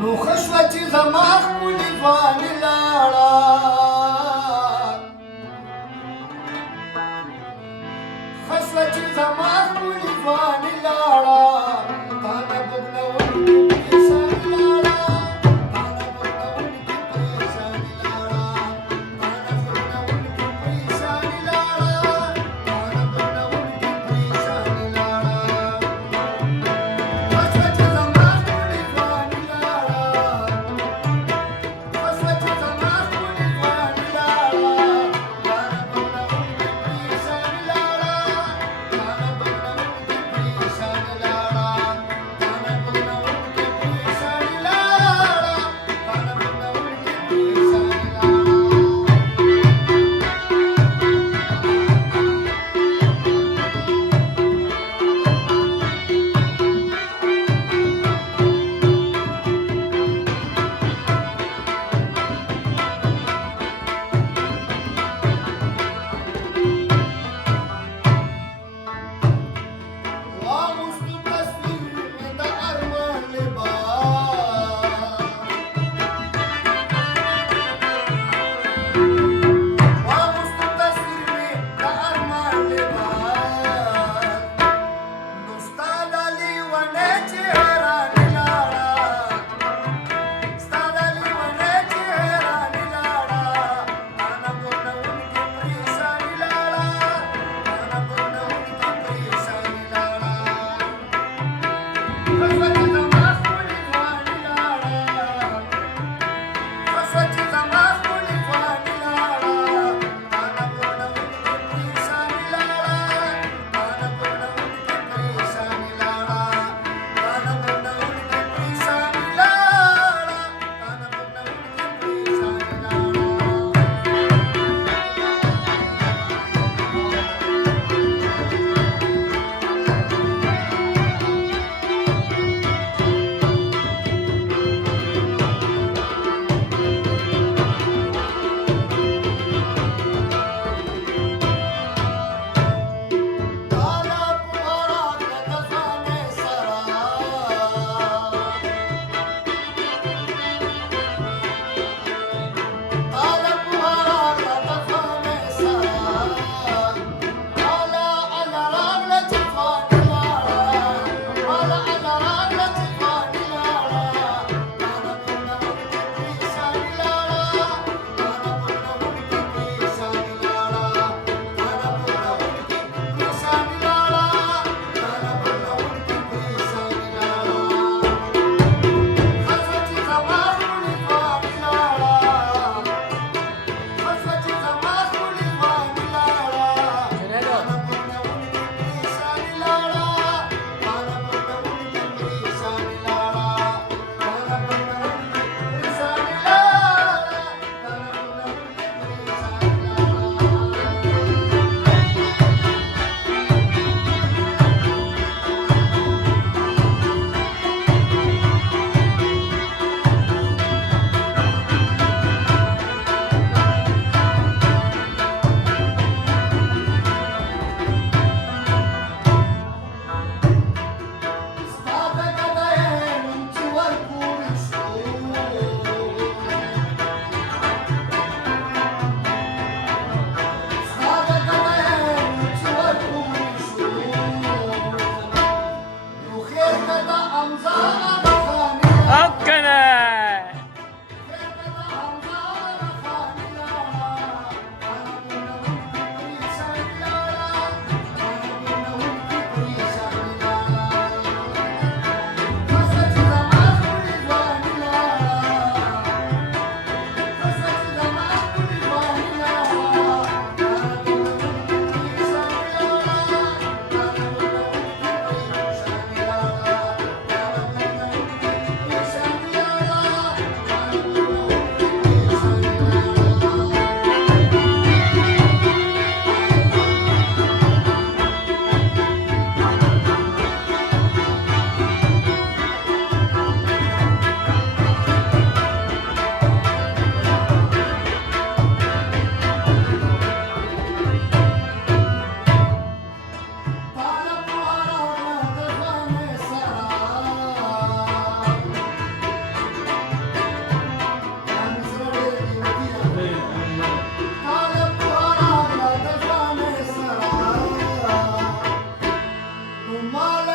नोखश्वाची जमाख कुणी वाणी लाळा खसवाची जमाख कुणी वाणी लाळा ताना बघणं उलटी पेशानी लाळा ताना बघणं उलटी पेशानी लाळा ताना बघणं उलटी पेशानी लाळा ताना बघणं उलटी पेशानी लाळा खसवाची जमाख कुणी वाणी लाळा खसवाची जमाख कुणी वाणी लाळा ताना बघणं उलटी पेशानी लाळा ताना बघणं उलटी पेशानी लाळा ताना बघणं उलटी पेशानी लाळा ताना बघणं उलटी पेशानी लाळा Vamos tu tasvir में द अरमान लिबास Vamos tu tasvir में द अरमान लिबास नुसता डाली वनेची हरानी लाळा नुसता डाली वनेची हरानी लाळा ताना बघणं उलटी पेशानी लाळा ताना बघणं उलटी पेशानी लाळा खसवाची जमाख कुणी वाणी लाळा खसवाची जमाख कुणी वाणी लाळा ताना बघणं उलटी पेशानी लाळा ताना बघणं उलटी पेशानी लाळा ताना बघणं उलटी पेशानी लाळा ताना बघणं उलटी पेशानी लाळा ताला पुहारात कसाने सरा ताला पुहारात कसाने सरा मला आला लागला चिफानी लाळा मला आला लागला चिफानी लाळा ताना बघणं उलटी पेशानी लाळा ताना बघणं उलटी पेशानी लाळा ताना बघणं उलटी पेशानी लाळा ताना बघणं उलटी पेशानी लाळा खसवाची जमाख कुणी वाणी लाळा खसवाची जमाख कुणी वाणी लाळा ताना बघणं उलटी पेशानी लाळा ताना बघणं उलटी पेशानी लाळा ताना बघणं उलटी पेशानी लाळा ताना बघणं तुम्हाला